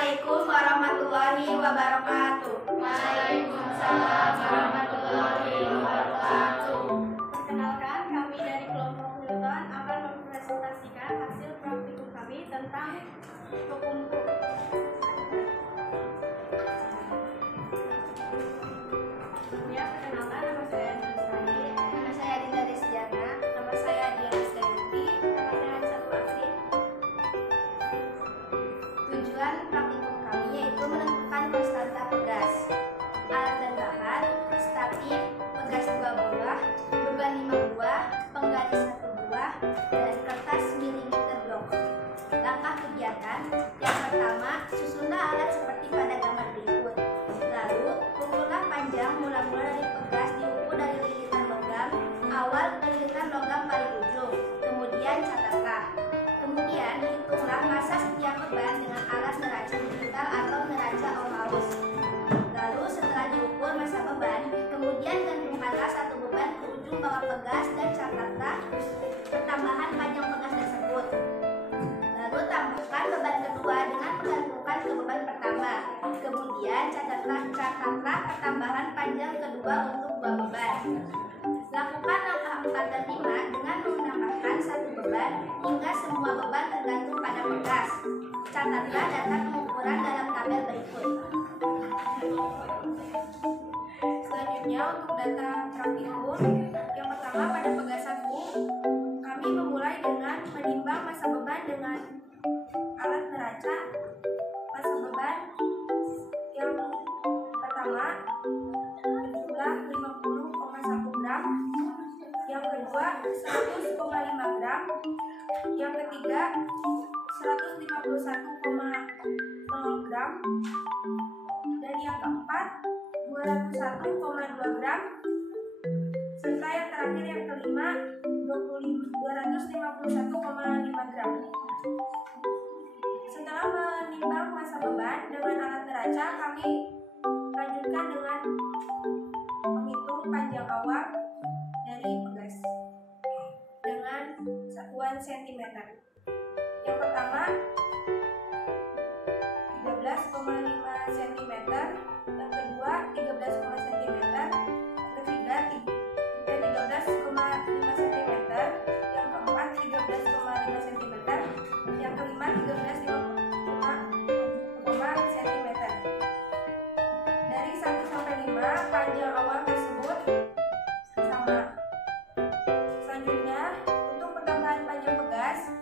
Assalamualaikum warahmatullahi wabarakatuh. Waalaikumsalam warahmatullahi wabarakatuh. Perkenalkan, kami dari kelompok Newton akan mempresentasikan hasil praktikum kami tentang kupu-kupu. Ya, perkenalkan, nama saya Nusani, nama saya Dinda Desdiana, nama saya Diana Sdayanti, nama saya Satu Asri. Tujuan praktikum kami yaitu menentukan konstanta pegas, alat dan bahan, statif, pegas 2 buah, beban 5 buah, penggaris 1 buah, dan kertas milimeter blok. Langkah kegiatan yang pertama, susunlah alat seperti pada gambar berikut. Lalu, ukurlah panjang mula-mula dari pegas diukur dari lilitan logam awal ke lilitan logam paling ujung. Kemudian catatlah. Kemudian hitunglah massa setiap beban dengan alat neraca digital atau neraca all-house. Lalu setelah diukur massa beban, kemudian gantungkanlah satu beban ke ujung bawah pegas dan catatlah pertambahan panjang pegas tersebut. Lalu tambahkan beban kedua dengan menggantungkan ke beban pertama. Kemudian catatlah pertambahan panjang kedua untuk 2 beban. Lakukan langkah 4 dan 5 dengan menambahkan 1 beban hingga semua beban tergantung pada pegas. Catatlah data pengukuran dalam tabel berikut. Selanjutnya untuk data praktikum, yang pertama pada pegas 1, kami memulai dengan menimbang massa beban dengan alat neraca. Massa beban yang pertama berjumlah 50,1 gram, yang kedua 100,5 gram, yang ketiga 151,0 gram, dan yang keempat 201,2 gram, serta yang terakhir yang kelima 251,5 gram. Setelah menimbang massa beban dengan alat neraca, kami lanjutkan dengan menghitung panjang awal dari pegas dengan satuan cm. Yang pertama 13,5 cm, yang kedua 13,5 cm, yang ketiga 13,5 cm, yang keempat 13,5 cm, yang kelima 13,5 cm. Dari 1 sampai 5 panjang awal tersebut sama. Selanjutnya untuk pertambahan panjang pegas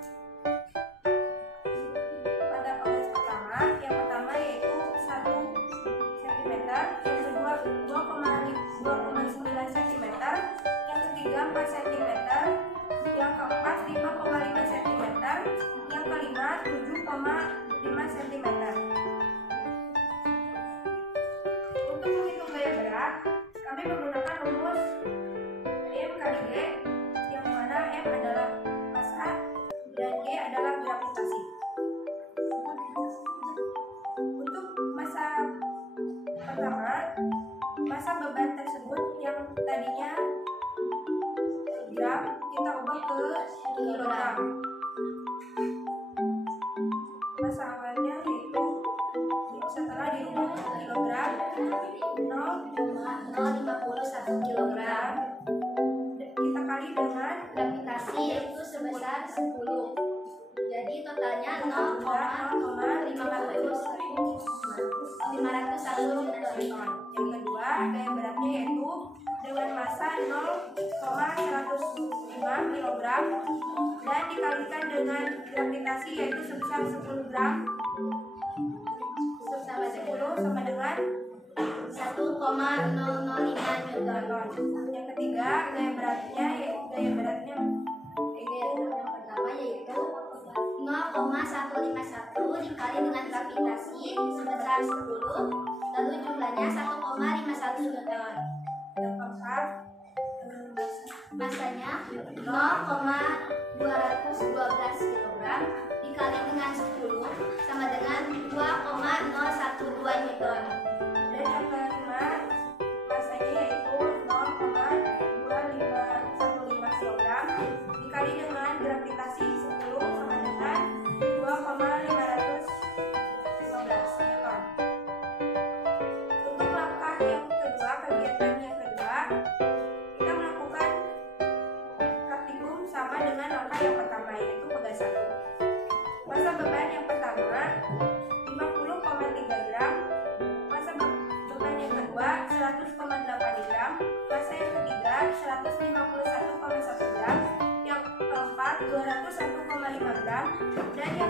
pada pegas pertama, yang pertama yaitu 1 cm, yang kedua 2,9 cm, yang ketiga 4 cm, yang keempat 5,5 cm, yang kelima 7,5 cm. Untuk menghitung gaya berat, kami menggunakan rumus M kali G, yang mana M adalah massa dan G adalah gravitasi. Untuk massa pertama, massa beban tersebut yang tadinya gram kita ubah ke kilogram. Massa awalnya yaitu setelah dirubah ke kilogram 0,051 kilogram, kita kali dengan gravitasi yaitu sebesar 10. Jadi totalnya 0,501 ton. Yang kedua, gaya beratnya yaitu dengan massa 0,105 kg dan dikalikan dengan gravitasi yaitu sebesar 10 gram. 10 sama dengan 1,005 Newton. Yang ketiga, gaya beratnya yang pertama yaitu 0,151 dikali dengan gravitasi sebesar 10, lalu jumlahnya 1,51 Newton. Yang keempat, massanya 0,212 kg dikali dengan 10 sama dengan 2,012 Newton. Dan yang kelima, massanya yaitu 0,2515 kg dikali dengan gravitasi 10 sama dengan 2,515.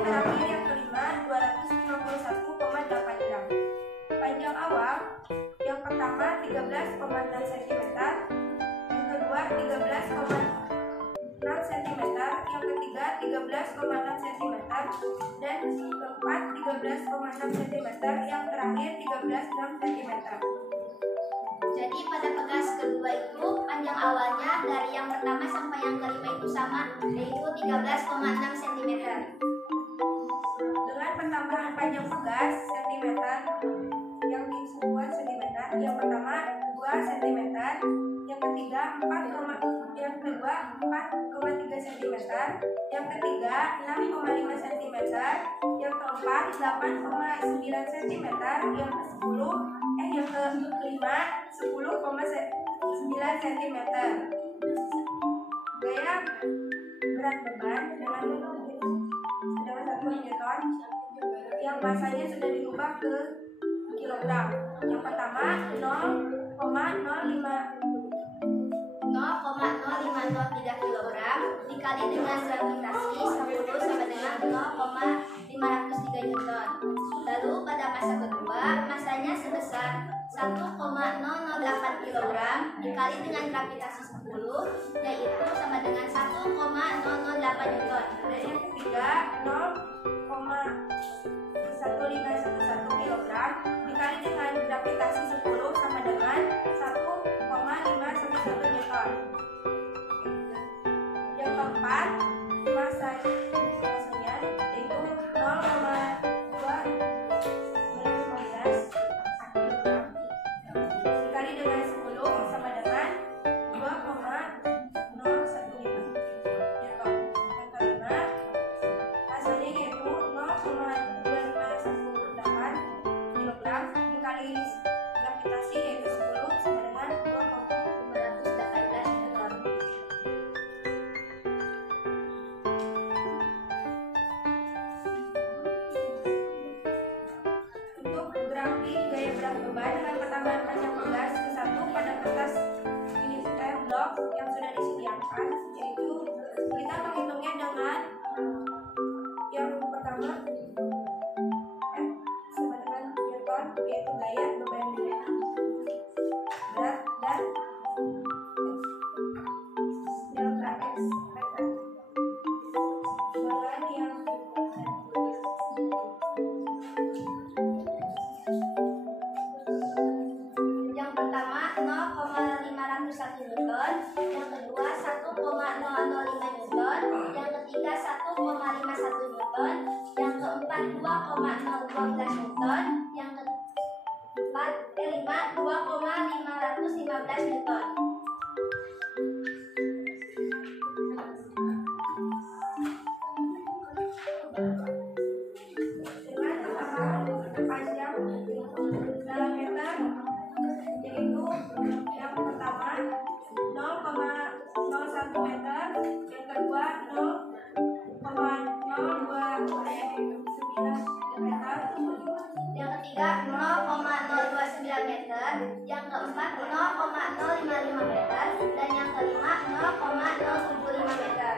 terakhir yang kelima 251,8 gram. Panjang awal yang pertama 13,6 cm, yang kedua 13,6 cm, yang ketiga 13,6 cm, dan keempat 13,6 cm, yang terakhir 13,6 cm. Jadi pada pegas kedua itu panjang awalnya dari yang pertama sampai yang kelima itu sama, yaitu 13,6 cm. Dengan pertambahan panjang pegas cm yang disebut cm, yang pertama 2 cm, yang ketiga 4,3 cm, yang ketiga 6,5 cm, yang keempat 8,9 cm, yang kelima 10,9 cm. Gaya berat beban dengan satuan Newton yang masanya sudah dirubah ke kilogram. Yang pertama 0,0503 kg dikali dengan gravitasi 10 sama dengan 0,503 Newton. Lalu pada masa kedua masanya sebesar 1,008 kg dikali dengan gravitasi 10 yaitu sama dengan 1,008 Newton. Dan yang ketiga 0,1511 kg dikali dengan gravitasi 10 sama dengan 1,511 Newton. Yang keempat masanya yaitu 0,215 kg dikali dengan 10 sama dengan 2,015 Newton. Yang kelima masanya yaitu 0,2518 kg dikali gravitasi yaitu 10 sama dengan 2,518 Newton. Untuk grafik gaya berat beban dengan pertambahan panjang pegas ke satu pada kertas ini blok yang sudah disediakan, yaitu kita menghitungnya dengan yang pertama sama dengan Newton, yaitu gaya beban berat dan delta x meter. Dengan yang Yang pertama 0,501 Newton, yang kedua 1,005 Newton, yang ketiga 1,51 Newton, yang keempat 2,012 Newton, yang kelima 2,515 Newton. dengan panjang dalam meter yaitu yang pertama 0,01 meter, yang kedua 0,029 meter, Yang ketiga 0,029 meter, yang keempat 0,055 meter, dan yang kelima 0,075 meter.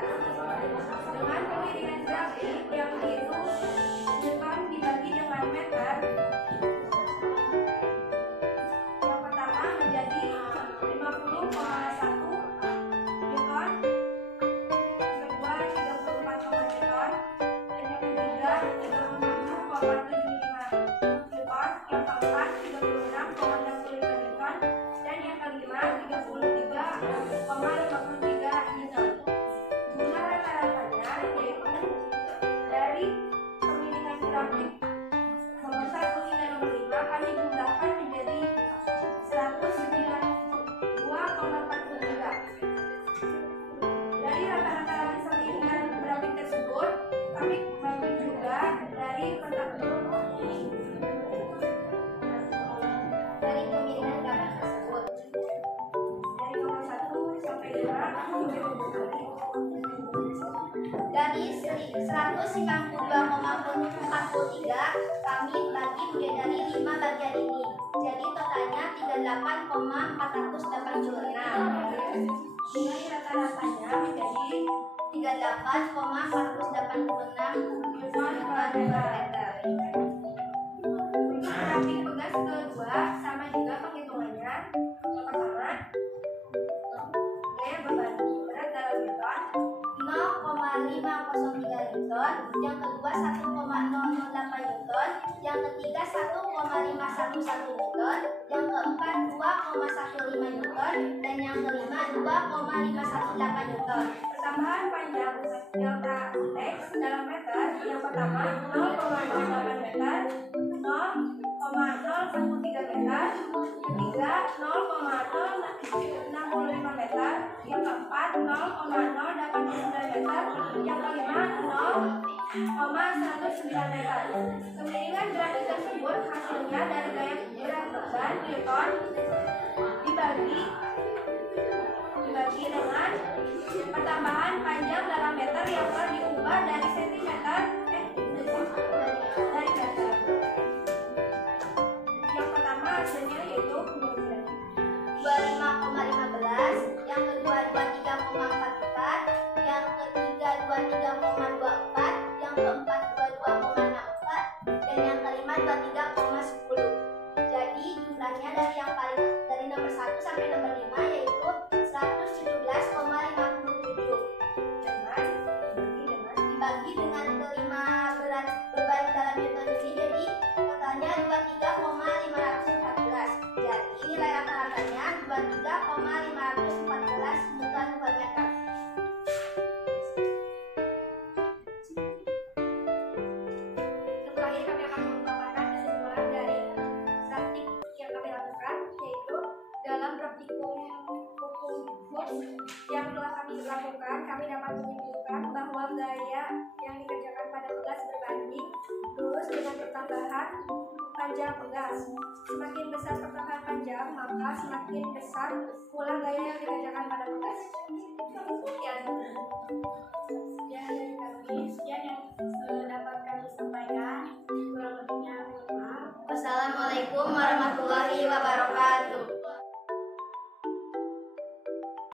dengan pengiriman grafik yang dihitung Newton dibagi dengan meter. Yang pertama menjadi 50,1 Newton, yang kedua 34,0 Newton, dan yang ketiga 37,75 Newton, yang keempat 36,65 Newton, dan yang kelima 33,53 Newton. Jumlah rata-ratanya yaitu dari pemiringan grafik nomor 1 hingga nomor 5 kami jumlahkan menjadi 192,43. Dari rata-rata pemiringan grafik tersebut kami bagi juga dari Pemiringan grafik tersebut. dari nomor 1 sampai 5 kami membagi Dari 192,43 kami bagi menjadi 5 bagian ini. Jadi totalnya 38,486. nilai rata-ratanya menjadi meter. Grafik pegas kedua sama juga penghitungannya. Yang pertama, beban berat dalam newton 0,503 newton, yang kedua 1,008 newton, yang ketiga 1,511 newton, yang keempat 2,15 newton, dan yang kelima 2,518 newton. Pertambahan panjang delta X dalam meter. Yang pertama 0,08 meter, 0,013 meter, ketiga 0,065 meter, yang keempat 0,089 meter, yang kelima 0,109 meter. Kemiringan grafik tersebut hasilnya dari gaya berat beban Newton dibagi dengan pertambahan panjang dalam meter yang telah diubah dari sentimeter dari meter. Yang pertama hasilnya yaitu 25,15, yang kedua 23,44, yang ketiga 23,24, yang keempat 22,64, dan yang kelima 23,10. Jadi jumlahnya dari nomor 1 sampai nomor 5 yaitu 117,57. Dibagi dengan kelima berat beban dalam newton ini, jadi totalnya 23,514. Jadi nilai rata-ratanya 23,514 newton per meter. Terakhir kami akan memaparkan kesimpulan dari praktik yang kami lakukan, yaitu dalam praktikum hukum Fuchs yang telah kami lakukan, kami dapat menyimpulkan bahwa gaya yang dikerjakan pada pegas berbanding lurus dengan pertambahan panjang pegas. Semakin besar pertambahan panjang, maka semakin besar pula gaya yang dikerjakan pada pegas. Sekian yang dapat kami sampaikan. Kurang lebihnya mohon maaf. Wassalamualaikum warahmatullahi wabarakatuh.